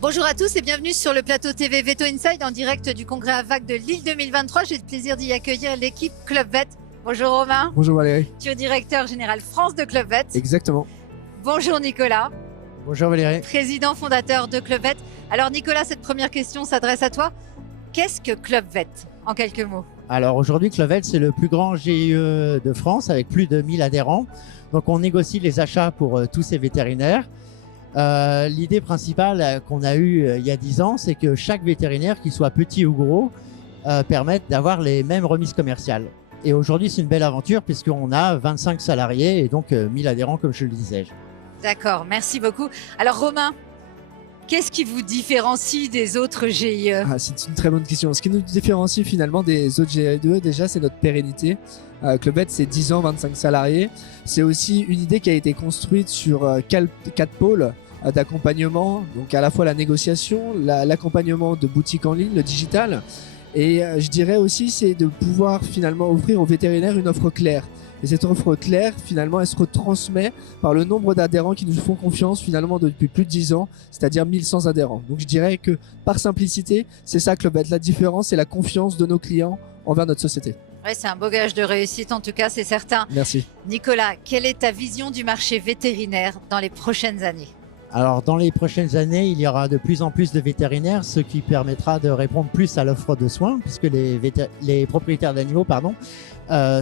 Bonjour à tous et bienvenue sur le plateau TV Veto Inside en direct du congrès AVAC de Lille 2023. J'ai le plaisir d'y accueillir l'équipe Club Vet. Bonjour Romain. Bonjour Valérie. Tu es directeur général France de Club Vet. Exactement. Bonjour Nicolas. Bonjour Valérie. Président fondateur de Club Vet. Alors Nicolas, cette première question s'adresse à toi. Qu'est-ce que Club Vet en quelques mots? Alors aujourd'hui, Club Vet, c'est le plus grand GIE de France avec plus de 1000 adhérents. Donc on négocie les achats pour tous ces vétérinaires. L'idée principale qu'on a eue il y a 10 ans, c'est que chaque vétérinaire, qu'il soit petit ou gros, permette d'avoir les mêmes remises commerciales. Et aujourd'hui, c'est une belle aventure puisqu'on a 25 salariés et donc 1000 adhérents, comme je le disais. D'accord, merci beaucoup. Alors Romain, qu'est-ce qui vous différencie des autres GIE? C'est une très bonne question. Ce qui nous différencie finalement des autres GIE, déjà, c'est notre pérennité. Club Vet, c'est 10 ans, 25 salariés. C'est aussi une idée qui a été construite sur 4 pôles d'accompagnement, donc à la fois la négociation, l'accompagnement de boutiques en ligne, le digital, et je dirais aussi c'est de pouvoir finalement offrir aux vétérinaires une offre claire. Et cette offre claire, finalement, elle se retransmet par le nombre d'adhérents qui nous font confiance finalement depuis plus de 10 ans, c'est-à-dire 1100 adhérents. Donc je dirais que par simplicité, c'est ça Club Vet. La différence, c'est la confiance de nos clients envers notre société. Ouais, c'est un beau gage de réussite en tout cas, c'est certain. Merci. Nicolas, quelle est ta vision du marché vétérinaire dans les prochaines années? Alors dans les prochaines années, il y aura de plus en plus de vétérinaires, ce qui permettra de répondre plus à l'offre de soins, puisque les propriétaires d'animaux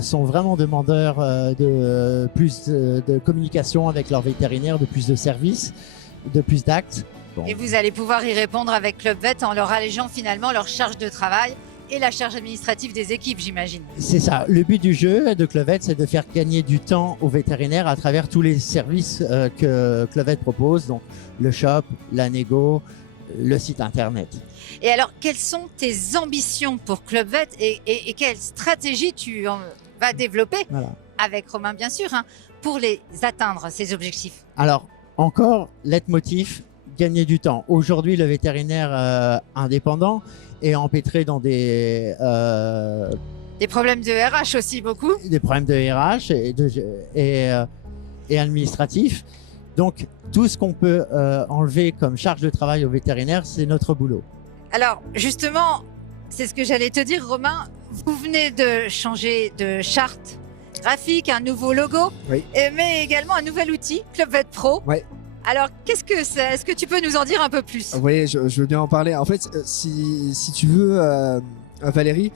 sont vraiment demandeurs de plus de communication avec leurs vétérinaires, de plus de services, de plus d'actes. Bon. Et vous allez pouvoir y répondre avec Club Vet en leur allégeant finalement leur charge de travail et la charge administrative des équipes, j'imagine. C'est ça. Le but du jeu de Club Vet, c'est de faire gagner du temps aux vétérinaires à travers tous les services que Club Vet propose, donc le shop, la négo, le site internet. Et alors, quelles sont tes ambitions pour Club Vet et quelle stratégie tu vas développer, avec Romain bien sûr, pour les atteindre, ces objectifs? Alors, encore, leitmotiv, gagner du temps. Aujourd'hui, le vétérinaire indépendant est empêtré dans des problèmes de RH aussi, beaucoup. Des problèmes de RH et administratifs. Donc, tout ce qu'on peut enlever comme charge de travail aux vétérinaires, c'est notre boulot. Alors, justement, c'est ce que j'allais te dire, Romain. Vous venez de changer de charte graphique, un nouveau logo, oui. Mais également un nouvel outil, Club Vet Pro. Oui. Alors, qu'est-ce que c'est? Est-ce que tu peux nous en dire un peu plus? Oui, je veux bien en parler. En fait, si tu veux, Valérie,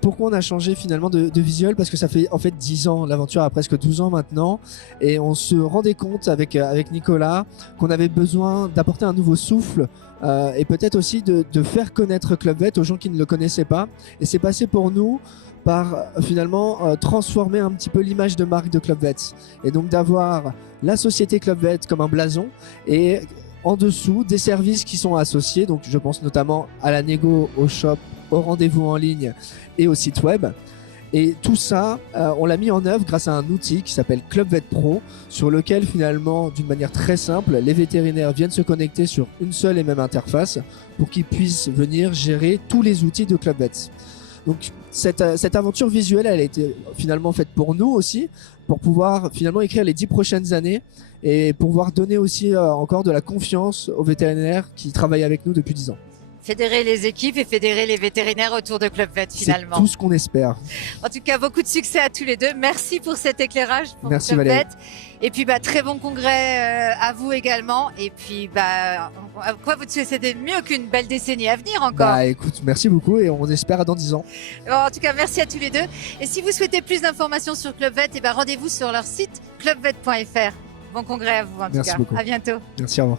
pourquoi on a changé finalement de visuel? Parce que ça fait en fait 10 ans, l'aventure a presque 12 ans maintenant, et on se rendait compte avec Nicolas qu'on avait besoin d'apporter un nouveau souffle et peut-être aussi de faire connaître Club Vet aux gens qui ne le connaissaient pas. Et c'est passé pour nous par finalement transformer un petit peu l'image de marque de Club Vet, et donc d'avoir la société Club Vet comme un blason et en dessous des services qui sont associés. Donc je pense notamment à la négo, au shop, au rendez-vous en ligne et au site web. Et tout ça, on l'a mis en œuvre grâce à un outil qui s'appelle Club Vet Pro, sur lequel finalement, d'une manière très simple, les vétérinaires viennent se connecter sur une seule et même interface pour qu'ils puissent venir gérer tous les outils de Club Vet. Donc cette aventure visuelle, elle a été finalement faite pour nous aussi, pour pouvoir finalement écrire les 10 prochaines années et pouvoir donner aussi encore de la confiance aux vétérinaires qui travaillent avec nous depuis 10 ans. Fédérer les équipes et fédérer les vétérinaires autour de Club Vet finalement. C'est tout ce qu'on espère. En tout cas, beaucoup de succès à tous les deux. Merci pour cet éclairage pour Merci Club Valérie. Vet. Et puis très bon congrès à vous également. Et puis quoi vous souhaitez mieux qu'une belle décennie à venir encore. Écoute, merci beaucoup et on espère dans 10 ans. Bon, en tout cas, merci à tous les deux. Et si vous souhaitez plus d'informations sur Club Vet, rendez-vous sur leur site clubvet.fr. Bon congrès à vous en tout cas. Merci beaucoup. À bientôt. Merci, au revoir.